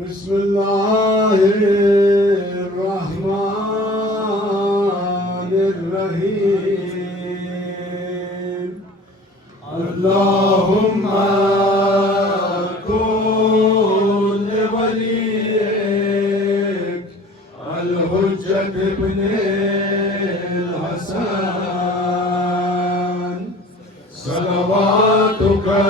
बिस्मिल्लाहिर्रहमानिर्रहीम। अल्लाहुम्मा कुन वलीक अल-हुज्जत इब्ने हसन सलवातुका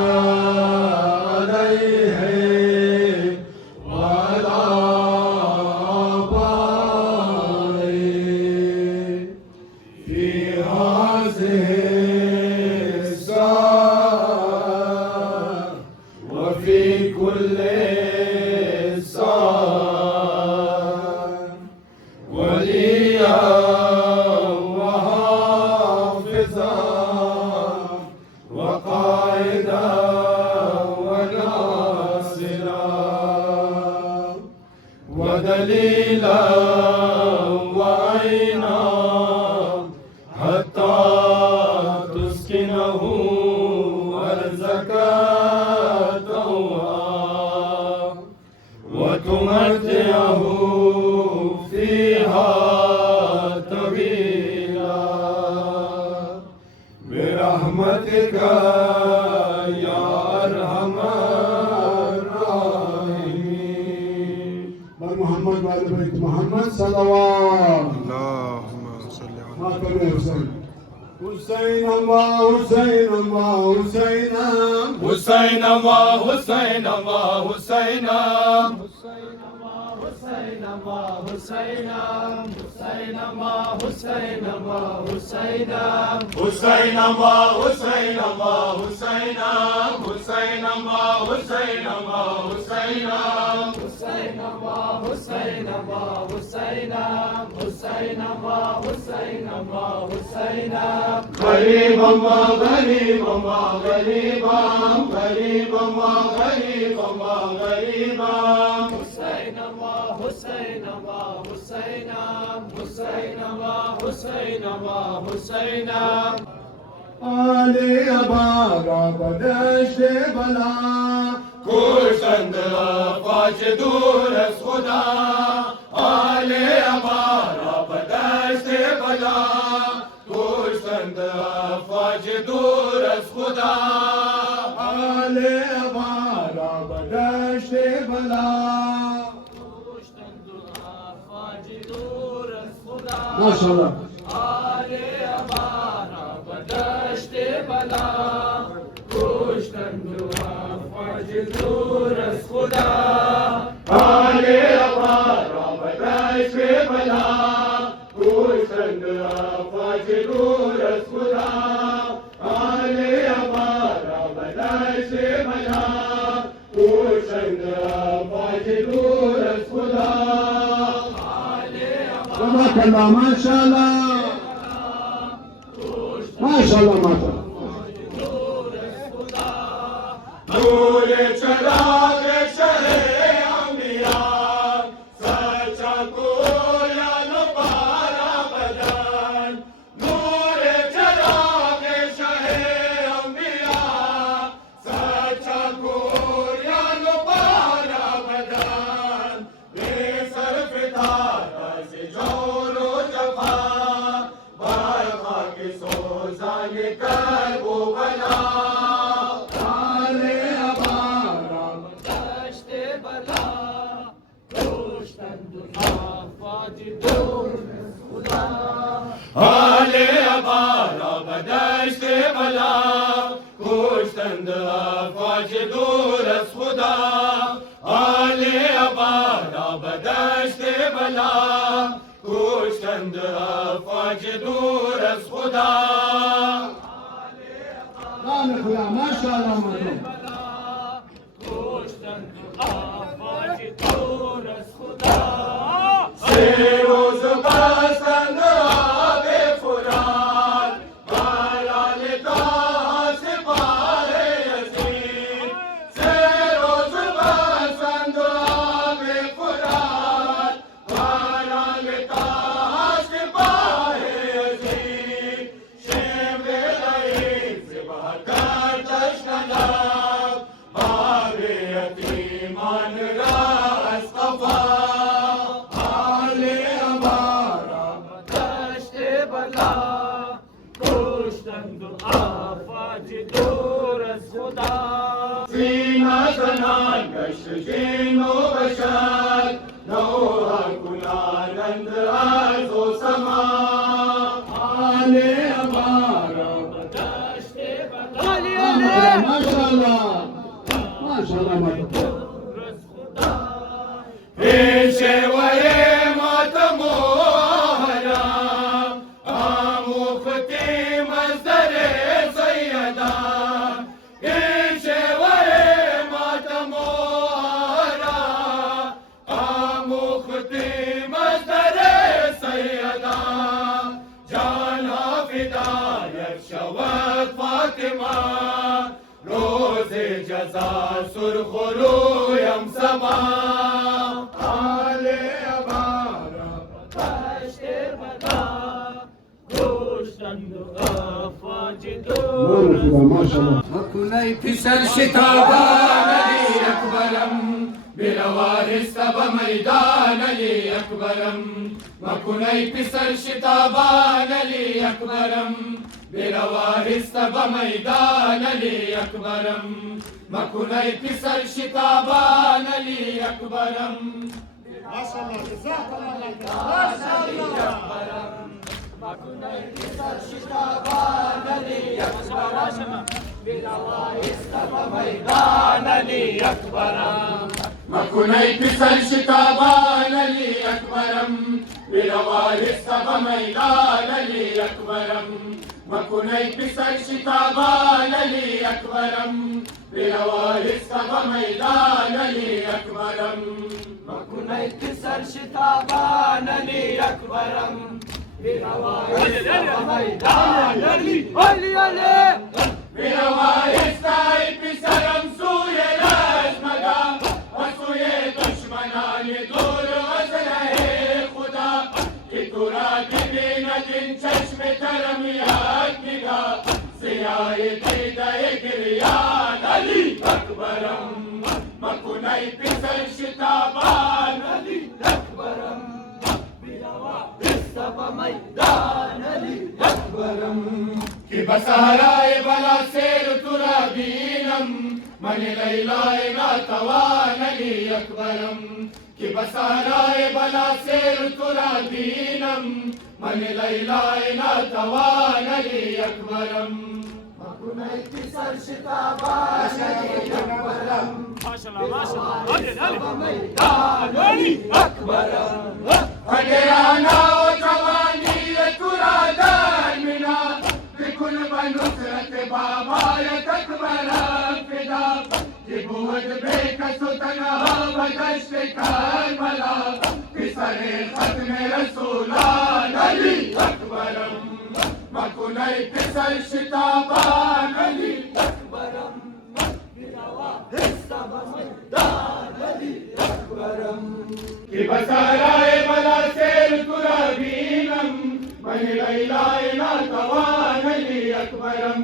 ودليلا وعينا حتى تسكنه أرزك طوعا وتمتعه فيها طويلا برحمتك يا أرحم मोहम्मद वाले बैत मोहम्मद सल्लल्लाहु अल्लाहुम्मा सल्ली अला हुसैन हुसैन अल्लाह हुसैन अल्लाह हुसैन हुसैन अल्लाह हुसैन अल्लाह हुसैन हुसैन अल्लाह हुसैन हुसैन अल्लाह हुसैन अल्लाह हुसैन हुसैन अल्लाह हुसैन अल्लाह हुसैन हुसैन अल्लाह हुसैन अल्लाह हुसैन हुसैन अल्लाह हुसैन अल्लाह हुसैन हुसैन अल्लाह हुसैन अल्लाह हुसैन गरीब अल्लाह गरीब अल्लाह गरीब गरीब अल्लाह गरीब अल्लाह गरीब हुसैन अल्लाह हुसैन अल्लाह हुसैन हुसैन अल्लाह हुसैन अल्लाह हुसैन आले अबारा बदश बला कुशंद फाज दूर खुदा आले अबारा बदश बला कुशंद फाज दूर खुदा आले अबारा बदश बला माशाअल्लाह आले अबारा बदश्त बला कुश्तन दुआ फज दूर खुदा आले अबारा बदश बला कुशंद फाज दूर खुदा आले अबारा बदश बला कुशंद फाज दूर खुदा माशाअल्लाह माशाअल्लाह माशाअल्लाह माशाअल्लाह नूर चराग शहे अम्बिया सच्चा कोयल पारा बदन नूर चराग शहे अम्बिया सच्चा कोयल पारा बदन बेसर फितारा से जोरो जफा बारखा के सोजान कर वो बना आले अबारा बदश्त बला कुश्तंद फाज दूर खुदा आले अबारा बदश्त बला कुश्तंद फाज दूर खुदा खुदा माशाअल्लाह माशाअल्लाह से रोज पसंद आवे फुरान बालाल का सिपाहे यजीद से रोज पसंद आवे फुरान बालाल का सिपाहे यजीद शेम वे से बहकर तश्कला जिनो बशर नौहा कुलानंद आजो समा आले हमारा बदश्ते बला माशाल्लाह माशाल्लाह मातम पेशवरे मातमोहरा आमुखती मजदरे सैयदा पेशवरे मातमोहरा आमुखती मजदरे सैयदा जाना विदायत शवत फातिमा रोज़े जज़ा सुरखरू यम समा आले अबारा बदश्ते बला गोश्तंदु अफाजिदो माशाल्लाह मकुनई फिसल शिताबान अली अकबरम बिलवारिस सब मैदान अली अकबरम मकुनई फिसल शिताबान अली अकबरम बिलवारिस सब मैदान अली अकबरम मकुनई फिसल शिताबान अली अकबरम माशाल्लाह मकुनई फिसल शिताबान अली अकबरम बिलवारिस सब मैदान अली अकबरम मकुनई फिसल शिताबान अली अकबरम बिलवारिस सब मैदान अली अकबरम मकुनई फिसल शिताबान अली अकबरम बिलवारिस सब मैदान अली अकबरम मकुनई फिसल शिताबान अली अकबरम बिलवारिस सब मैदान अली बिलवारिस ताई फिसलम सूये लाज़मगा वसूये दुश्मनान दूर वज़लहे खुदा कि तुरा दिबिन दिन चश्म तरम याद निगाह सियाए दीदाए गिरियान अली अकबरम मकुनई फिसल शिताबान अली अकबरम बिलवारिस सब मैदान अली अकबरम कि बसहराए बला सेर तुरा बीनम मन लैलाए नातवान अली अकबरम कि बसहराए बला सेर तुरा बीनम मन लैलाए नातवान अली अकबरम मकुनई फिसल शिताबान अली अकबरम मैदान अली अकबरम अगराना जवानी तुरा दामिना बिकुल बनुसरत बाबा अकबरा फिदा जिबुवत बेकसु तनहा बदश्त करबला फिसरे खत्म रसूलान अली अकबरम मकुनई फिसल शिताबान अली अकबरम बिलवारिस सब मैदान अली अकबरम कि बसराए बला सेर तुरा बीनम मन लैलाए नातवान अली अकबरम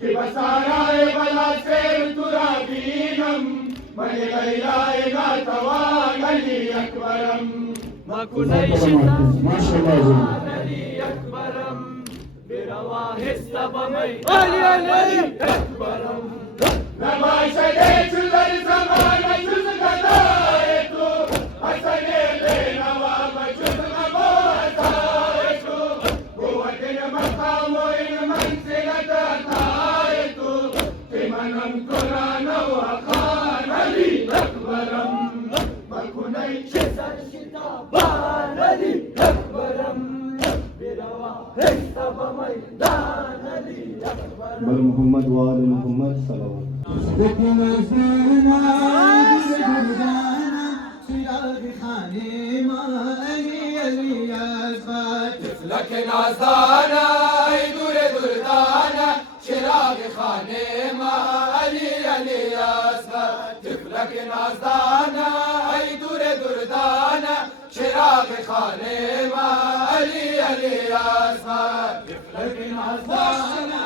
कि बसराए बला सेर तुरा बीनम मन लैलाए नातवान अली अकबरम मकुनई शिताबान अली अकबरम बिलवारिस सब मैदान अली अकबरम नमाशदे चुदर ज़मान जुज़ गदाए तू हसने ले नवाब जुज़ नवाज़ाए तू कुव्वत इन मक़ाम व इन मंज़िलत अताए तू कि मनम कुरान व खान अली अकबरम मकुनई फिसल शिताबान अली अकबरम बिलवारिस सब मैदान अली अकबरम बल मोहम्मद व आले मोहम्मद सल्लल्लाहु तिफलक नाज़दाना दूरे दुर्दाना चिराग खाने माँ अली अली असगर तिफलक नाज़दाना दूरे दुर्दाना चिराग खाने माँ अली अली असगर तिफलक नाज़दाना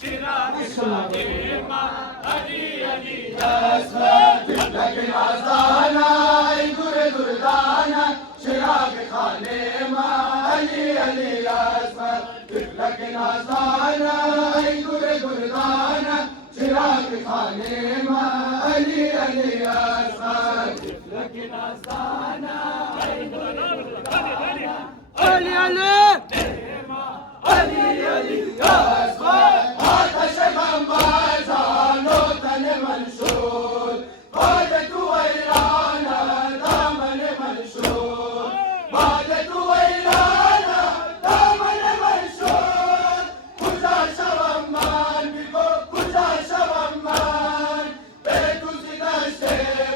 चिराग खाने माँ अली अली असगर तिफलक नाज़दाना दूरे दुर्दाना चिराग खाने माँ अली अली असगर तिफलक नाज़दाना दूरे दुर्दाना चिराग खाने माँ अली असगर लेकिन आस्ताना अली अली अली अली असगर آتش غم بازان و تن منشور باد تو ایران دامن منشور باد تو ایران دامن منشور کجا شوم من بگو کجا شوم من به تو دشت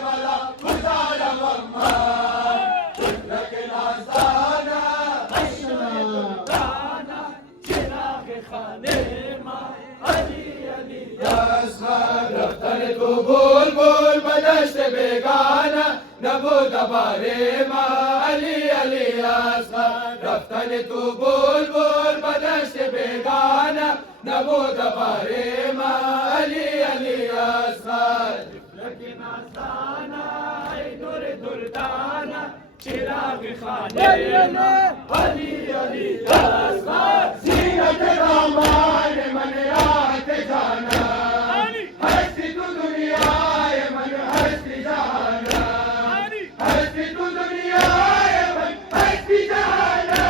بلا کجا روم من لیکن آستانه چراغ خانه ما علی علی رفتن تو بلبل به دشت بیگانه نبود باره ما علی علی اصغر رفتن تو بلبل به دشت بیگانه نبود باره ما علی علی اصغر لیکن آستانه ای دور دردانه چراغ خانه ما علی علی اصغر زینت دامان من راحت جانا هستی تو دنیای من هستی جانا هستی تو دنیای من هستی جانا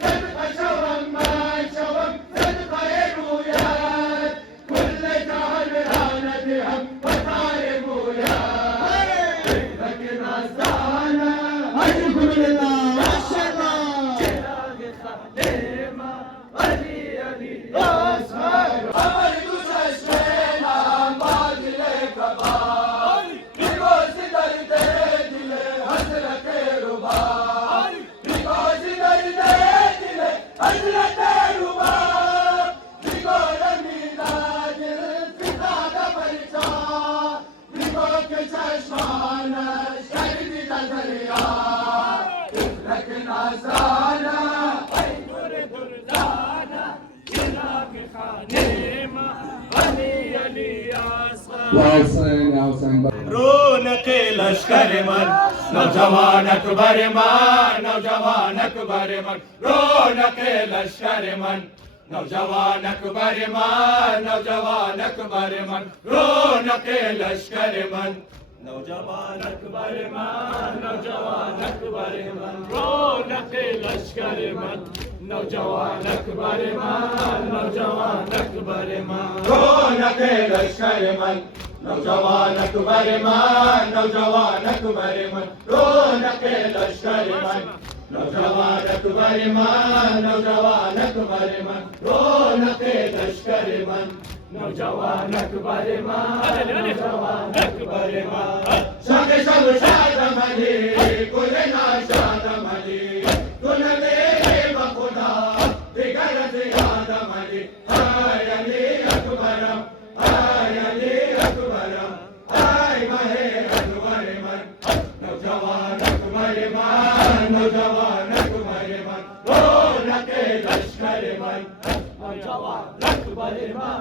صدق شوم من شوم صدق رویت کل جهان رانت هم بطار بویت لیکن آستانه Alhamdulillah. Maşallah. چراغ خانه ما علی علی اصغر امر تو چشمم با دل کباب میگوزی در دل حضرت رباب میگوزی در دل حضرت رباب میگویم میلاد فتاد پریچا میگو که چشمانش کردی در دریا لیکن آزانه ای دور دردانه چراغ خانه ما علی Ali Asghar Ya Hüseyin, ya Hüseyin. رونق لشکر من نوجوان اکبر من نوجوان اکبر من رونق لشکر من نوجوان اکبر من نوجوان اکبر من رونق لشکر من نوجوان اکبر من نوجوان اکبر من رونق لشکر من نوجوان اکبر من نوجوان اکبر من رونق لشکر من نوجوان اکبر من نوجوان اکبر من رونق لشکر من نوجوان اکبر من نوجوان اکبر من رونق لشکر من نوجوان اکبر من نوجوان اکبر من شب شب شادم علی گل ناشادم علی گل میرے بخدا دیگر زیادم علی ای علی اکبرم ای علی اکبرم ای ماه انور من نوجوان اکبر من نوجوان اکبر من رونق لشکر من نوجوان اکبر من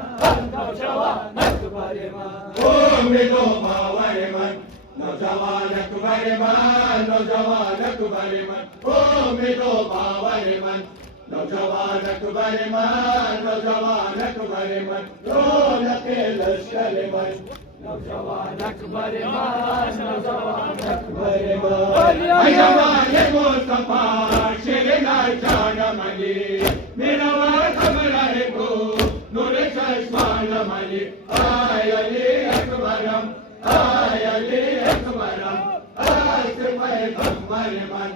نوجوان اکبر من امید و باور من نوجوان اکبر من نوجوان اکبر من امید و باور من نوجوان اکبر من نوجوان اکبر من رونق لشکر من نوجوان اکبر من نوجوان اکبر ای جوان مصطفی شیرین جانم علی میرا خبر کو نور چشمانم علی ای علی اکبرم ای علی اکبرم ای پیغمبر من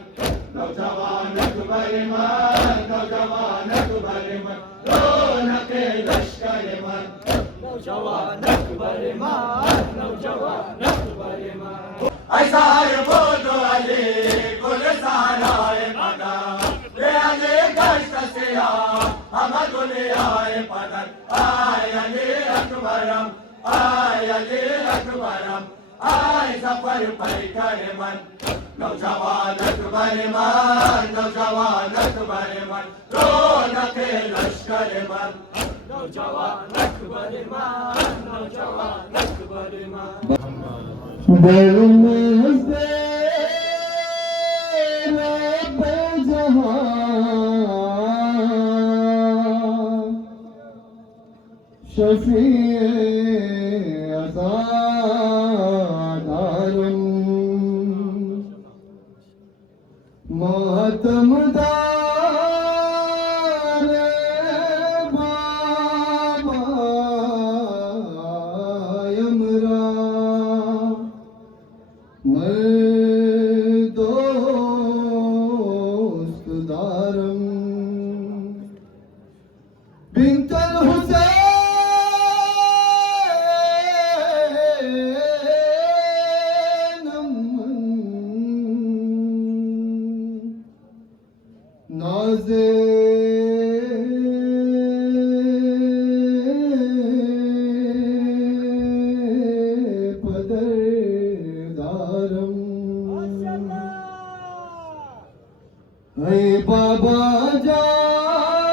نوجوان اکبر من نوجوان اکبر من رونق لشکر من نوجوان اکبر من نوجوان اکبر من ایسار بود علی گل سارای مدن به علی گشت سیاه همه دنیای پدر ای علی اکبرم ای علی اکبرم ای زفر پیکر من نوجوان اکبر من نوجوان اکبر من رونق لشکر من نوجوان اکبر من نوجوان اکبر من Devrimizde Rabbe Cehan Şefi Azam दोस्त दारम बिंतल हुसैन नाज़े है बाबा जान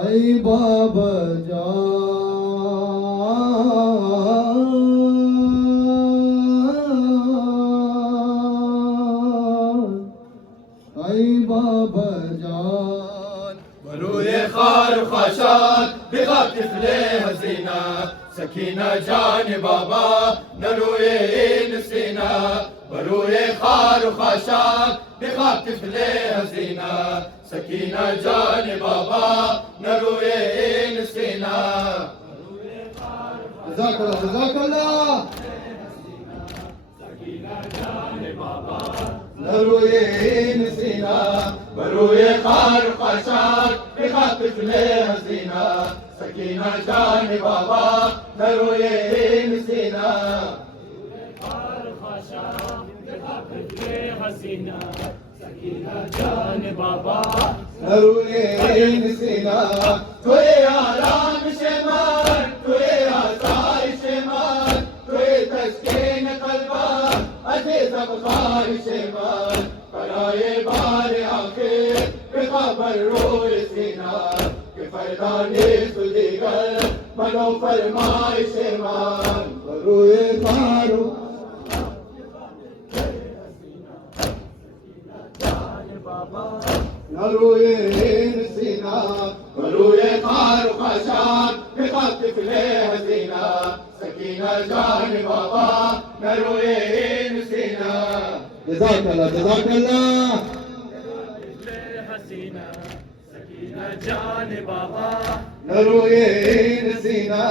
ऐ बाबा जान ऐ बाबा जान बरूए खार खाशात बिगा तिफले हसीना सकीना जान बाबा नरूए इन सीना बरूए खार खाशात बिगा तिफले हसीना सकीना जान बाबा नरूए इन सीना जज़ाकल्लाह नरूए इन सीना बरूए खार खाशात बिगा तिफले हसीना सकीना जान बाबा नरूए इन सीना हसीना सकीना जान बाबा नरूए इन सीना तुए आराम शेमान तुए आसार शेमान तुए तस्कीन कल्बा अजीज अबखार शेमान कराए बार आखिर बेखबर रोए सीना कि फरदाने सुदीगर मनो फरमाए शेमान बरूए खारो नरूए इन सीना बरूए खार खाशात बिगा तिफले हसीना सकीना जान बाबा नरूए इन सीना जज़ाकल्लाह हसीना सकीना जान बाबा नरूए इन सीना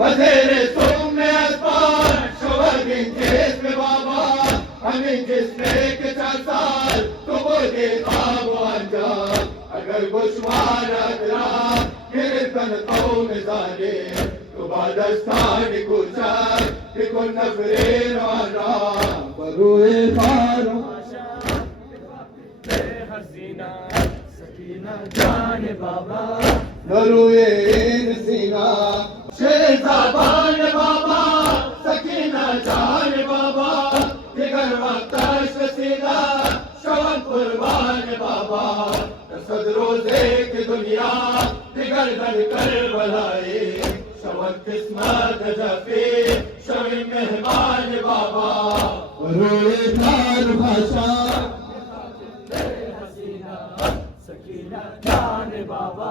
बसेरे तुम में अस्पार शोभर दिन केस में बाबा हमें जिसने के 4 साल तो वो देखा वो अंजाम अगर गुशवार अदरा गिरतन कौम जाने तो बादस्तान कुचार बिकुल नफरेन वाला बरूए खारो हसीना सकीना जान बाबा नरूए इन सीना शेरज़ाबान बाबा सकीना जान बाबा दिगर वक्त सीधा शवन कुर्बान बाबा रसद रोजे की दुनिया दिगर दर कर बलाए शवन किस्मत जफी शवी मेहमान बाबा बरूए खार भाषा हसीना सकीना जान बाबा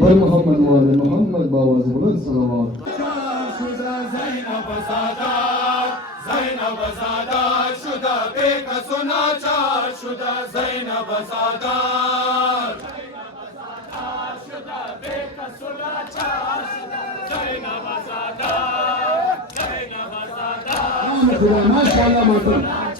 बर मोहम्मद वाले मोहम्मद बाबा ज़बरदस्त सलावत शुदा ज़ैनब ज़ादात ज़ैनब ज़ादात शुदा बेकसुना चार शुदा ज़ैनब ज़ादात शुदा बेकसूरा चार ज़ैनब ज़ादा ज़ैनब ज़ादा माशाअल्लाह माशाअल्लाह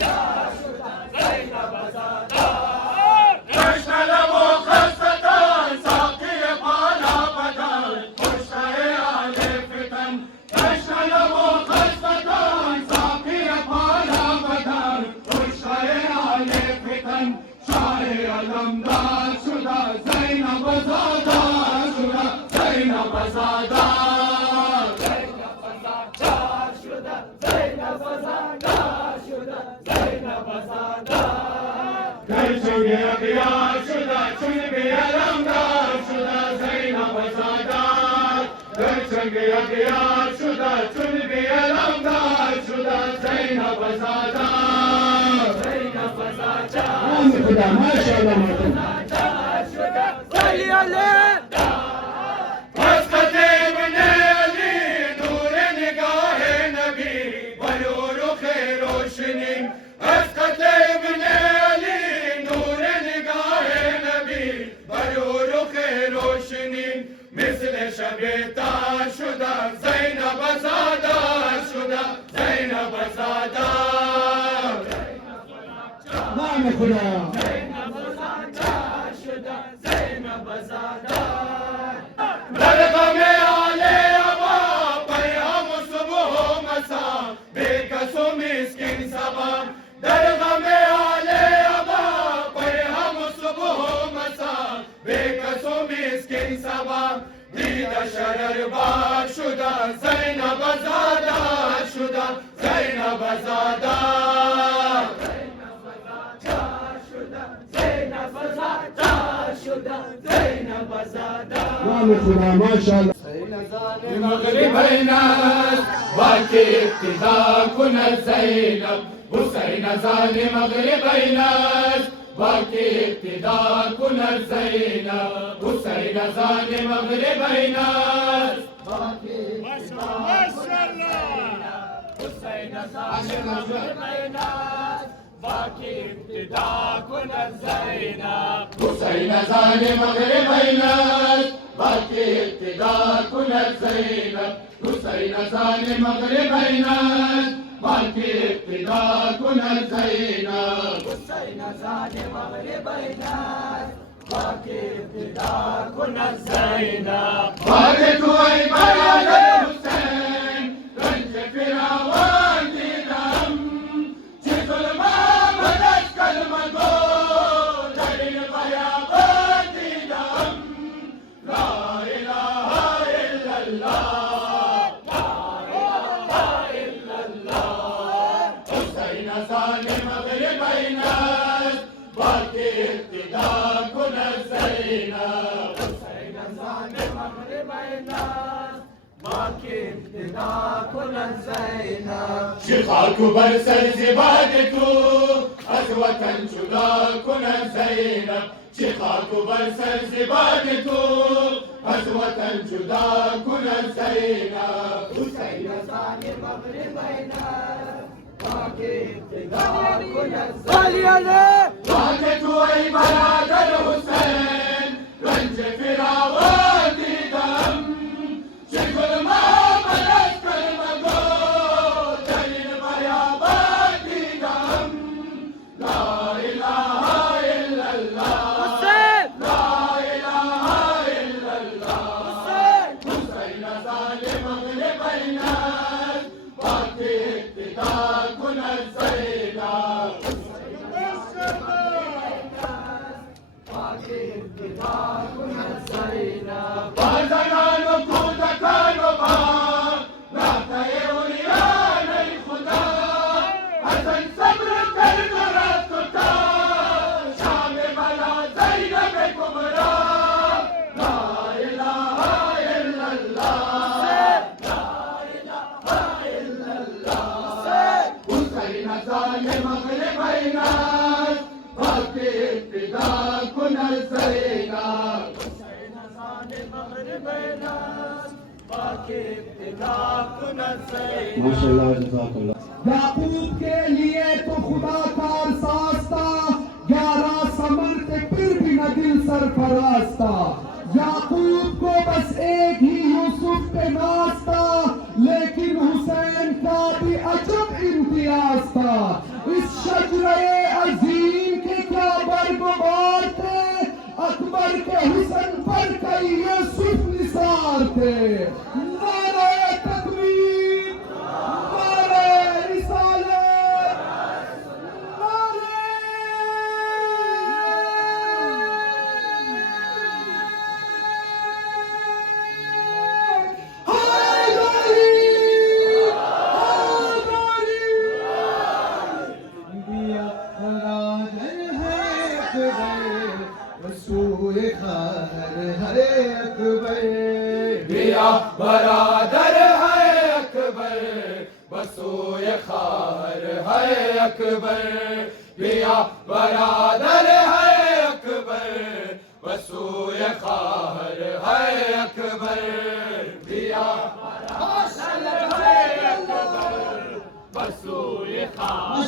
ज़ैनब ज़ादा खुदा माशाअल्लाह माशाअल्लाह रोशनी بیدار شده زینب زاده شده زینب زاده نام خدا در غم آل ابا پیام صبح و مسا بے کس و مسکین سبا در غم آل ابا پیام صبح و مسا بے کس و مسکین سبا دید شرر بار شده زینب زاده شده زینب زاده نام خدا ماشاءالله مغرب الناس باقي ابتدا كنا زينب حسين زال مغرب الناس باقي ابتدا كنا زينب حسين زال مغرب الناس حسين زال مغرب الناس باقي ابتدا كنا زينب حسين زال مغرب الناس باقي ابتدا كنا زينب حسين زال مغرب الناس باقي ابتدا كنا زينب فاتت وي بلد الحسين رنج فراوان دم جزل ما بدت كلمة دليل غيابات دم لا إله إلا الله لا إله إلا الله حسين زال مغرب الناس باقي ابتدا كنا زينب حسين زال مغرب الناس باقي ابتدا كنا زينب شيخاك برسل زبادته أزوة جدا كنا زينب شيخاك برسل زبادته أزوة جدا كنا زينب حسين زال مغرب الناس باقي ابتدا كنا زينب فاتت وي بلد الحسين رنج فراوان دم شكل ما بلد كلمة دليل غيابات دم لا إله إلا الله لا إله إلا الله حسين زال مغرب الناس باقي ابتدا كنا زينب بازنان و کودکان و با رفته اولیان ای خدا حسن صبر کرد و رفت و تا شام بلا زینب کبرا لا اله الا الله لا اله الا الله حسین زال مغرب الناس باقي ابتدا كنا زينب حسين زال مغرب الناس باقي ابتدا كنا زينب माशाल्लाह जज़ाकल्लाह याकूब के लिए तो खुदा का अरसास था 11 समर थे फिर भी न दिल सरफराज था याकूब को बस एक ही यूसुफ पे नाज था लेकिन हुसैन का भी अजब इम्तियाज था इस शजरे अजीम के क्या बरगुबार थे अकबर के हुस्न पर कई यूसुफ निसार थे नारे तकबीर नारे रिसालत नारे बिया बरादर है अकबर बसोए खार है अकबर बिया बरादर है अकबर बसोए खार है अकबर बिया बरादर है अकबर बसोए खार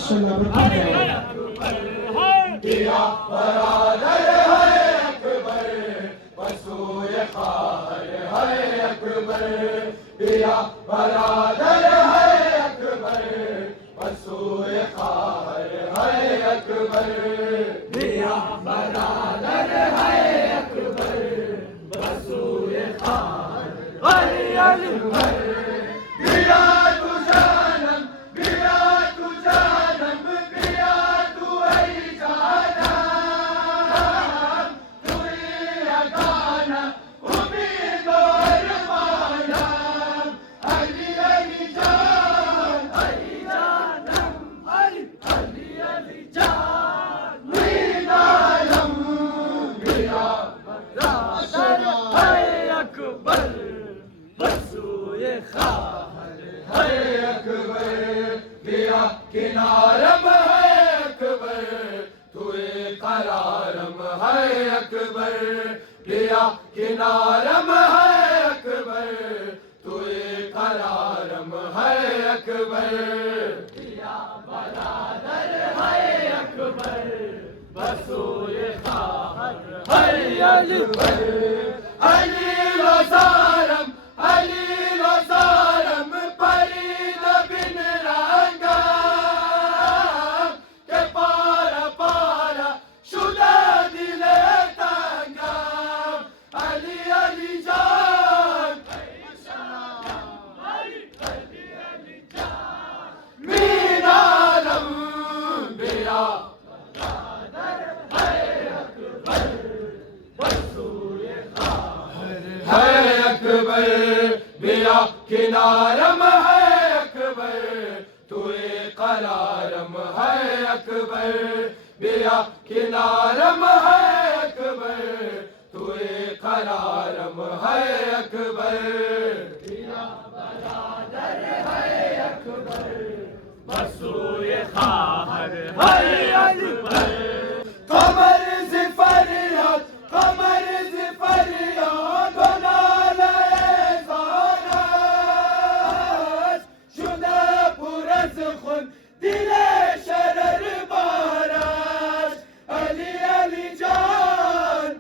बिया बरादर है अकबर बसोए खार है अकबर पिया बरादर है अकबर मसूर खार है अकबर पिया बरादर है अकबर मसूर खार है अकबर पिया तू जानम पिया तू जानम पिया तू है जानम तू ही अगाना उम्मीद और मानम अली अली जान अली जानम अली अली अली जान मीनालम पिया बरादर है अकबर मसूर खार है अकबर पिया किनारम है अकबर तुए करारम है अकबर पिया किनारम है अकबर तुए करारम है अकबर पिया बरादर है अकबर मसूर खार है अकबर अली रोज़ारम फरीद बिन रंगम के पारा पारा शुदा दिले तंगम अली अली जान मीनालम बिया है अकबर बिया किनारम है अकबर तुए करारम है अकबर बिया किनारम है अकबर तुए करारम है अकबर मसूर खार है अकबर कमर से फरियाद कमर से फरियाद बनाले ज़ारत शुदा पुरस खुद दिले शरर बारश अली अली जान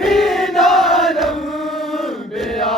मीनालम बिया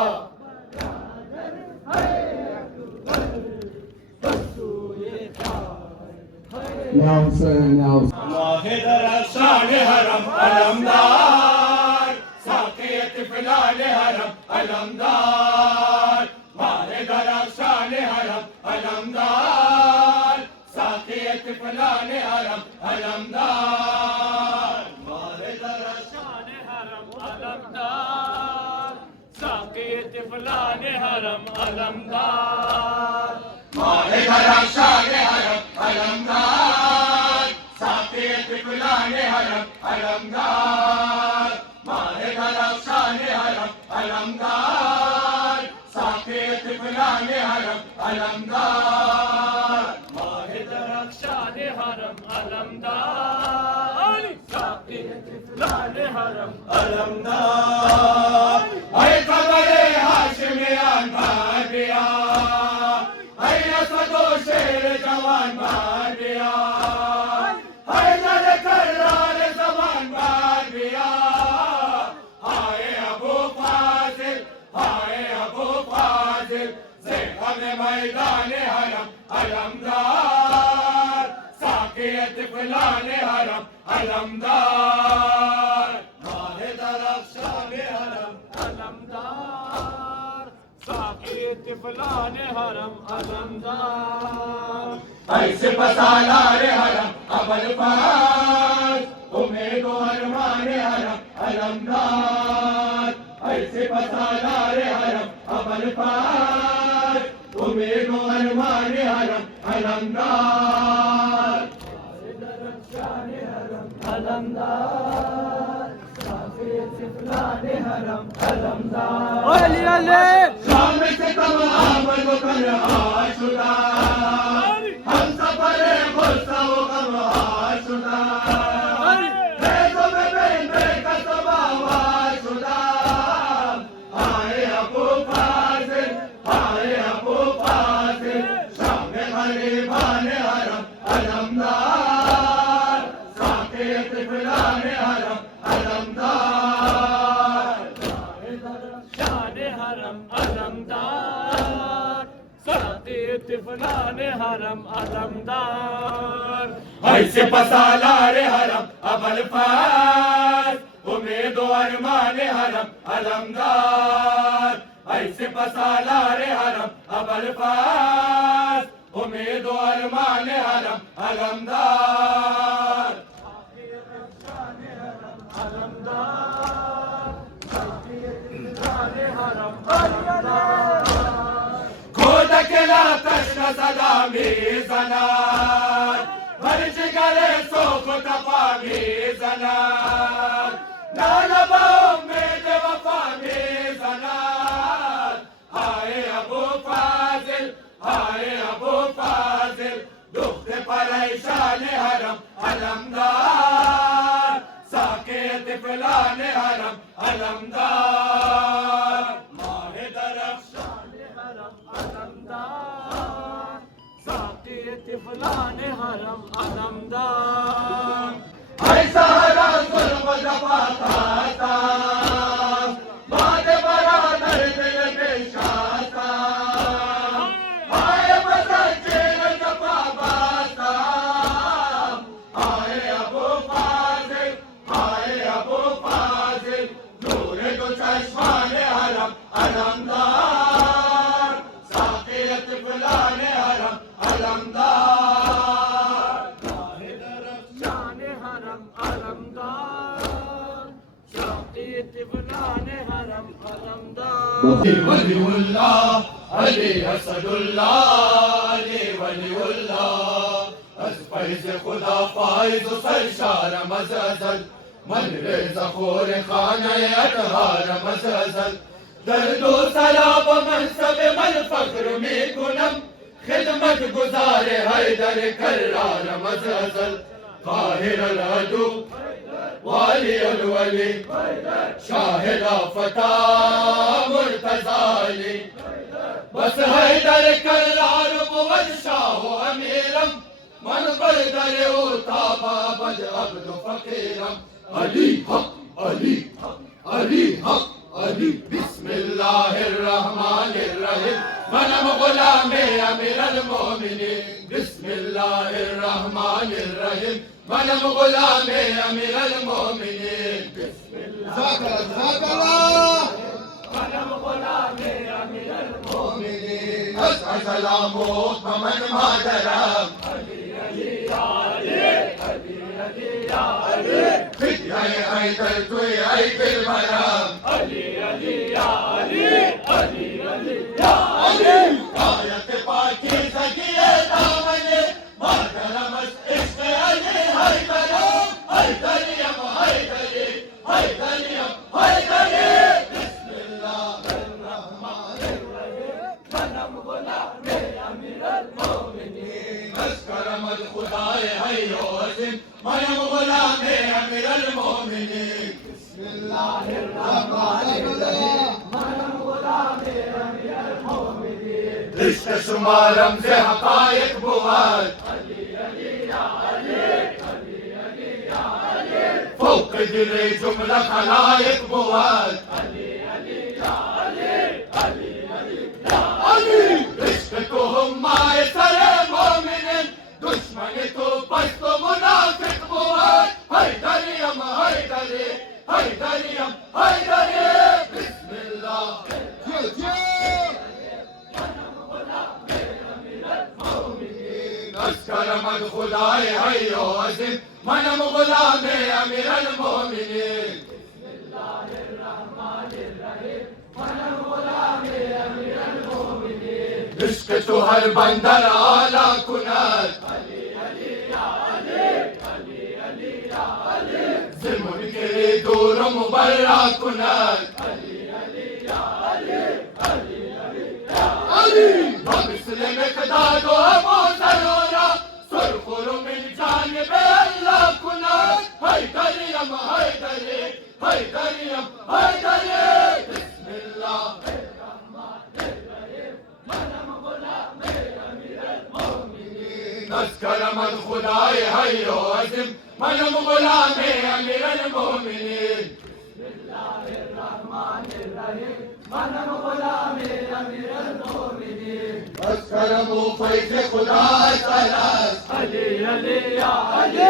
Now, sir, now. واحد شان هرم علمدار ساقية فلان هرم علمدار واحد شان هرم علمدار ساقية فلان هرم علمدار واحد शान हरम अलमदार साक़ियत फलान हरम अलमदार واحد شان هرم علمدار ساقية فلان هرم علمدار واحد شان هرم علمدار ساقية فلان هرم علمدار वाहिद रक्षान हरम अलमदार साक़ियत फलान हरम अलमदार ऐ कमरे हाशिमियान भाटिया ऐ असदो शेर जवान भाटिया ऐ नर करार जवान भाटिया हाय अबू फाजिल से हमें मैदान हरम अलमदार साक़ियत फलान हरम अलमदार वाहिद रक्षान हरम अलमदार साक़ियत फलान हरम अलमदार ऐसे पसालार हरम अबल फाज उम्मीद अरमान हरम अलमदार ऐसे पसालार हरम अबल फाज उम्मीद अरमान हरम अलमदार अलमदार साक़ियत फलान हरम अलमदार शाम से कम आमद कर आशुदा हम सफर गुस्सा कम आशुदा रेज़ो में बेन बेकसब आवाशुदा हाय अबू फाजिल शाम में गरीबान हरम अलमदार साक़ियत फलान हरम अलमदार हरम अलमदार ऐसे पसालार हरम अबल फास उम्मीद अरमान हरम अलमदार ऐसे पसालार हरम अबल फास उम्मीद अरमान हरम अलमदार खोदकला तश्न सदा मीज़नार भरज गले सोख तपा मीज़नार नालबा उम्मीद वफा मीज़नार हाय अबू फाजिल दुख परेशान हरम अलमदार साकेत फिलान हरम अलमदार माहे दरख्शान हरम अलमदार साक़ी तिफलान हरम अलमदार ऐसा हरम जुल्म जफा था बाद बरादर दिल पेशाता आए बसंचे जफा बाता आए अबू फाजिल नूर को चश्मान हरम अलमदार साक़ियत फुलान हरम अलमदार शान हरम अलमदार साक़ी तिफलान हरम अलमदार वलीउल्लाह अली असदुल्लाह अली वलीउल्लाह अज फैज़ खुदा फाइज़ सरशार मज़ज़ल मन रेज़ा खोर खाना अतहार मज़ज़ल दर्दो सलाब मनसब मन फख्र में कुनम खिदमत गुज़ारे हैदर कर्रार मज़ज़ल काहिर अल-अदू वाली अल-वली शाहिदा फता मुर्तज़ाली बस हैदर कर्रार मुवल शाह अमीरम मन बरदर उताबा बज अब्द फकीरम अली हक अली हक अली बिस्मिल्लाहिर्रहमानिर्रहीम मनम गुलामे अमीरुल मोमिनीन बिस्मिल्लाहिर्रहमानिर्रहीम मनम गुलामे अमीरुल मोमिनीन बिस्मिल्लाह मनम गुलामे अमीरुल मोमिनीन अस्सलामु ममन मादरम फित्याए हैदर तुए आई बिल मराम आयत पाकी सगिए दामने मादरमस इश्क़ अली हैदरियम बिस्मिल्लाहिर्रहमानिर्रहीम मनम गुलामे अमीरुल मोमिनीन करमत खुदाए हयो अज़ीम मनम गुलामे अमीरुल मोमिनीन बिस्मिल्लाहिर्रहमानिर्रहीम मनम गुलामे अमीरुल मोमिनीन इश्क़ शुमारम से हक़ाइक़ बुआत फौक़ दिले जुमला खलाइक़ बुआत इश्क़ तो हुम्माए सरे मोमिनीन दुश्मन तो पस्त मुनाफ़िक़ बुआत हैदरियम बिस्मिल्लाह करमत खुदाए हयो अज़ीम मनम गुलामे अमीरुल मोमिनीन इश्क़ तो हर बंदर आला कुनत ज़िल्म के दूर मुबर्रा कुनत बमिस्ल मिक़दाद अबू ज़रोरा सुरख़ुर मिन जानिब अल्लाह कुनत हैदरियम बिस्मिल्लाह करमत खुदाए हयो अज़ीम मनम गुलामे अमीरुल मोमिनीन बिस्मिल्लाहिर्रहमानिर्रहीम मनम गुलामे अमीरुल मोमिनीन बस करम व फैज़ खुदा तलाश अली अली या अली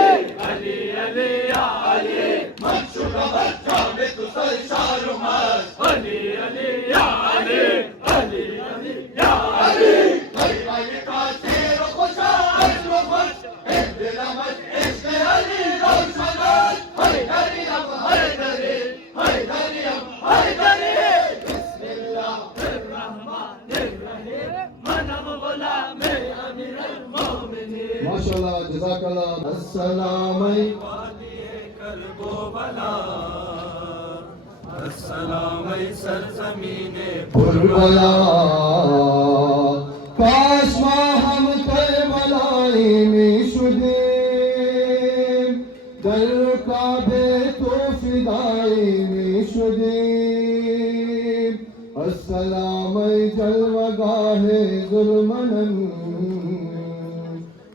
अली अली या अली मनशुका बच्चा में तू सरशार मस्त अली अली या अली अली अली या अली अली अली का शेर खुशाल खुश एक दिल मत इश्क़ अली रोशन हाय दरियम हाय दरी हाय दरियम हाय दरी बिस्मिल्लाह मनम गुलाम अमीरुल मोमिनीन माशाल्लाह जज़ाकल्लाह अस्सलाम करबो बला अस्सलाम सरज़मीने कुर्बला काश हम करबलाई में शुदे दर काबे तो फिदाई में शुदे अस्सलाम जलवगाहे जुल्मनन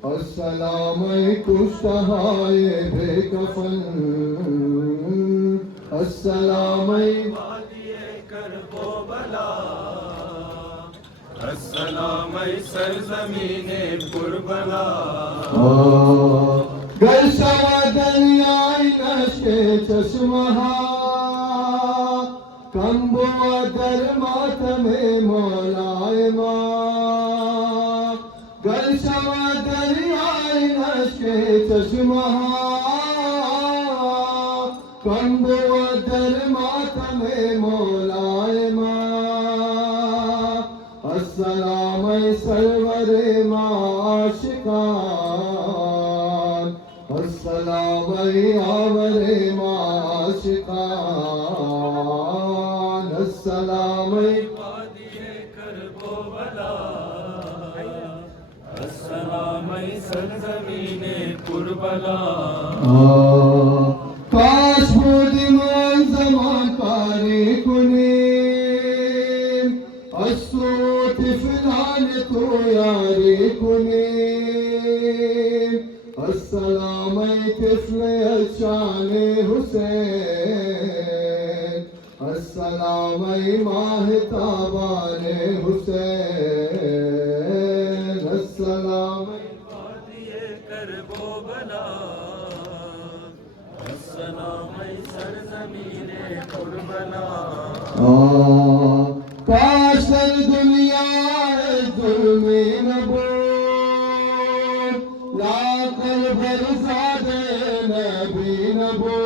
अस्सलाम कुश्तहाए बेकफन अस्सलाम करबो बला अस्सलाम सरज़मीने कुर्बला गलशवा दरियाई नशे चश्महा कंबो दर मातमे मौलाए माँ गलशवा दरियाई नशे चश्महा कंबो दर मातमे मौलाए माँ अस्सलाम सरवरे माशिकान अस्सलाम आवरे माशिकान अस्सलाम करबो बला अस्सलाम सरज़मीने कुर्बला काश बुद्धिमान जमान पारे कुने अस्सोत फिलान तो यारे कुने अस्सलाम तिफले अशान हुसैन अस्सलाम माहताबान हुसैन अस्सलाम करबो बला अस्सलाम सरज़मीने कुर्बला काश दुनिया जुल्मे नबो लाखल भर सादे नबी नबो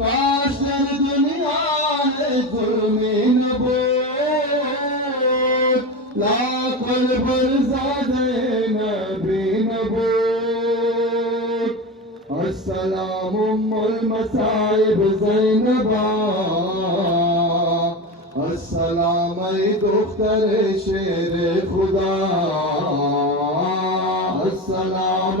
काश दुनिया जुल्मे नबो लाखल भर सादे नबी नबो अस्सलाम उम्मुल मसाइब ज़ैनबा अस्सलाम दुख्तर शेर खुदा अस्सलाम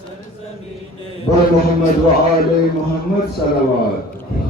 सरज़मीने मोहम्मद व आले मोहम्मद सल्लल्लाहु